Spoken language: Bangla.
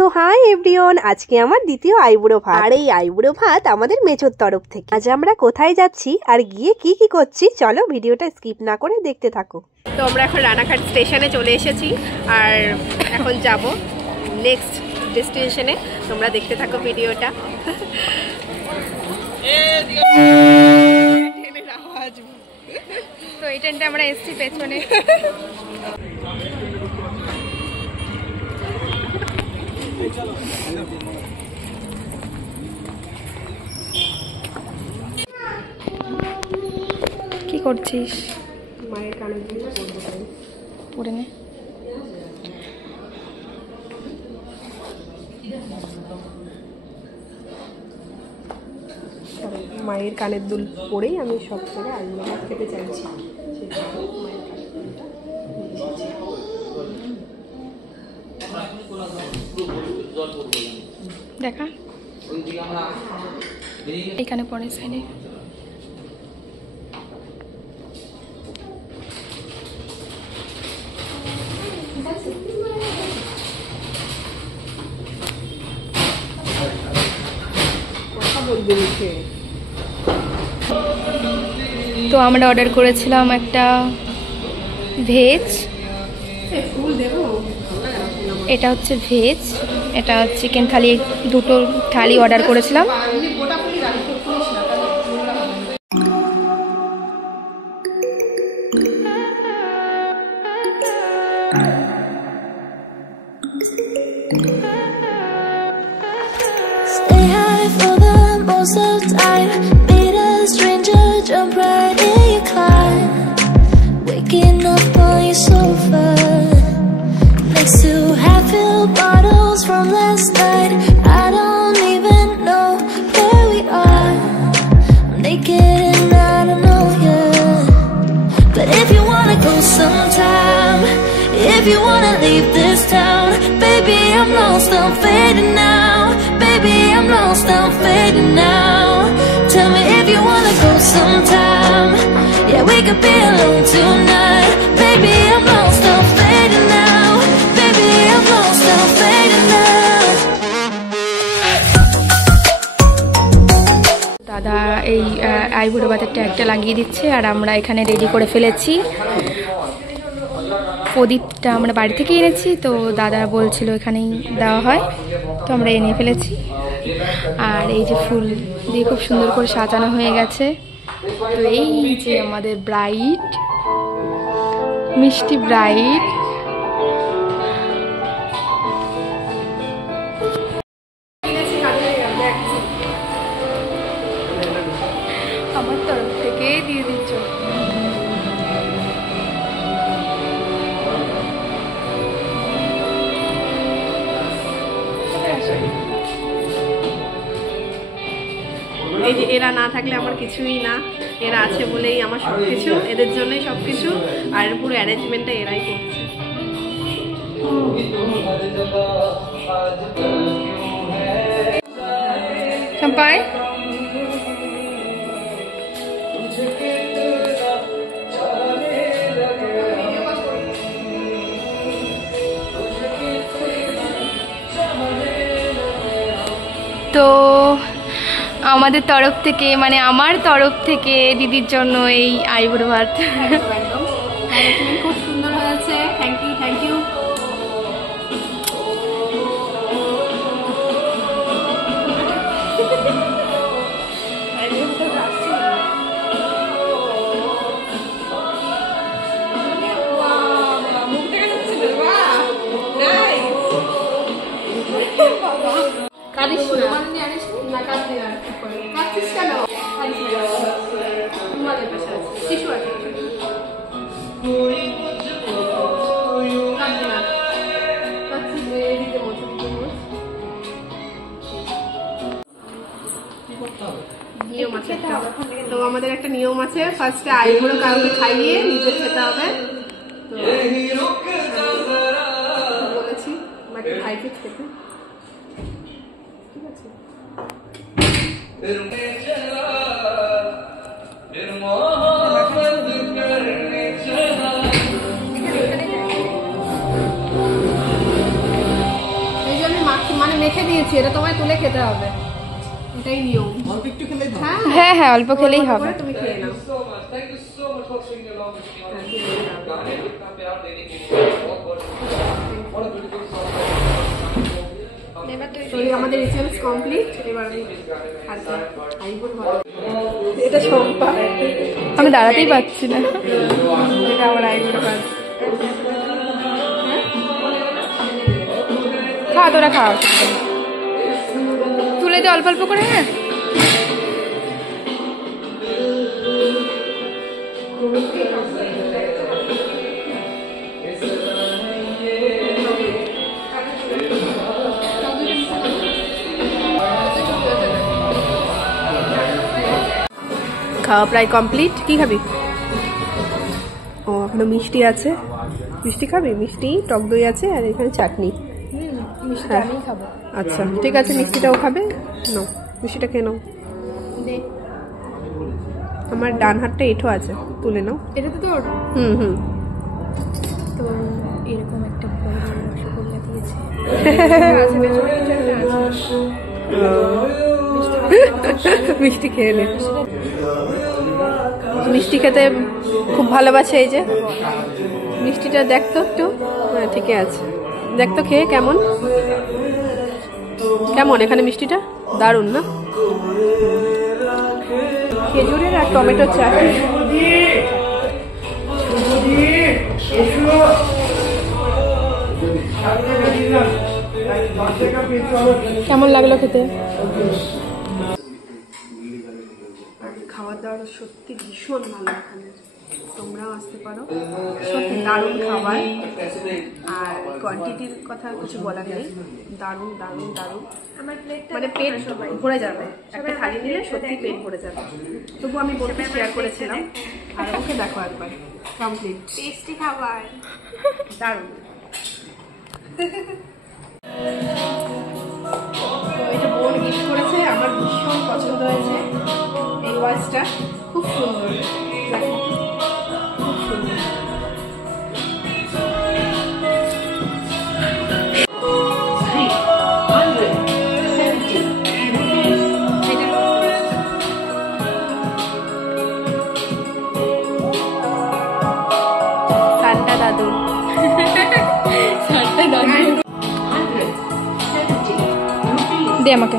সো হাই এভরিওয়ান, আজকে আমার দ্বিতীয় আইবুড়ো ভাত। আর এই আইবুড়ো ভাত আমাদের মেছোর তরফ থেকে। আজ আমরা কোথায় যাচ্ছি আর গিয়ে কি কি করছি, চলো ভিডিওটা স্কিপ না করে দেখতে থাকো। তো আমরা এখন রানাঘাট স্টেশনে চলে এসেছি আর এখন যাব নেক্সট ডেস্টিনেশনে। তোমরা দেখতে থাকো ভিডিওটা। তো এই ট্রেনটা আমরা এসছি পেছনে। কি করছিস? মায়ের কানে পড়ে নে। মায়ের কানের দুল পরেই আমি সব করে আইবুড়ো ভাত খেতে চাইছি। দেখা এখানে পড়ে সাইডে। তো আমরা অর্ডার করেছিলাম একটা ভেজ, এটা হচ্ছে ভেজ, এটা চিকেন থালি, দুটো থালি অর্ডার করেছিলাম। If you wanna leave this town, baby, I'm lost, I'm fading now. Baby, I'm lost, I'm fading now. Tell me if you wanna go sometime. Yeah, we could be alone tonight. Baby, I'm lost, I'm fading now. Baby, I'm lost, I'm fading now. দাদা এই আইবুড়ো ভাতের ট্যাগটা লাগিয়ে দিচ্ছে আর আমরা এখানে রেডি করে ফেলেছি। প্রদীপটা আমরা বাড়ি থেকে এনেছি, তো দাদা বলছিল এখানেই দেওয়া হয়, তো আমরা এনে ফেলেছি। আর এই যে ফুল দিয়ে খুব সুন্দর করে সাজানো হয়ে গেছে। তো এই যে আমাদের ব্রাইড, মিষ্টি ব্রাইড। আমার তরফ থেকে দিয়ে দিচ্ছ। এই যে এরা না থাকলে আমার কিছুই না, এরা আছে বলেই আমার সবকিছু, এদের জন্যই সবকিছু। আর পুরো অ্যারেঞ্জমেন্টটা এরাই করছে। সম্পাই তো আমাদের তরফ থেকে, মানে আমার তরফ থেকে দিদির জন্য এই আইবুড়ো ভাত। খুব সুন্দর হয়েছে, থ্যাংক ইউ, থ্যাংক ইউ। নিয়ম আছে, তো আমাদের একটা নিয়ম আছে, ফার্স্টে আইবুড়ো কাউকে খাইয়ে নিজে খেতে হবে। বলেছি আমাকে ভাইকে খেতে, ঠিক আছে? এই জন্য মাখি মেখে দিয়েছি, এটা তোমায় তুলে খেতে হবে, এটাই নিয়ম। হ্যাঁ হ্যাঁ, অল্প খেলেই হবে। তুমি খেয়ে নাও। আমাদের রিচুয়ালস কমপ্লিট। এবার এটা সম্পা, আমি দাঁড়াতেই পারছি না। এটা আমার আইবুড়ো ভাত। খা, তোরা খাও, তুলে দে অল্প অল্প করে। হ্যাঁ, খাওয়া প্রায় কমপ্লিট। কি খাবি? ও এখনো মিষ্টি আছে। মিষ্টি খাবি? মিষ্টি, টক দই আছে, আর এখানে চাটনি। হ্যাঁ খাবো। আচ্ছা ঠিক আছে, মিষ্টিটাও খাবে? নাও মিষ্টিটা খেয়ে নাও। আমার ডান হাতটা এঁঠো আছে, তুলে নাও। এটা তো তোর? হুম হুম। তো এরকম একটা রসগোল্লা দিয়েছে। মিষ্টি খেয়ে নে। মিষ্টি খেতে খুব ভালোবাসে। এই যে মিষ্টিটা দেখতো একটু। হ্যাঁ ঠিকই আছে, দেখতো খেয়ে কেমন কেমন। এখানে মিষ্টিটা দারুণ না? খেজুরের আর টমেটো চাটনি। কেমন লাগলো খেতে? খাওয়া দাওয়া সত্যি ভীষণ ভালো এখানে, তোমরাও আসতে পারো। সত্যি দারুণ খাবার, আর কোয়ান্টিটির কথা কিছু বলার নেই। দারুণ দারুণ দারুণ, মানে পেট ভরে যাবে। একটা থালি নিলে সত্যি পেট ভরে যাবে। তবু আমি বলতে শেয়ার করেছিলাম। আর ওকে দেখো একবার, কমপ্লিট টেস্টি খাবার, দারুণ। এটা বোন গিফট করেছে, আমার ভীষণ পছন্দ হয়েছে এই ওয়াচটা, খুব সুন্দর। দেখো খুব সুন্দর। সান্টা দাদু। দে আমাকে।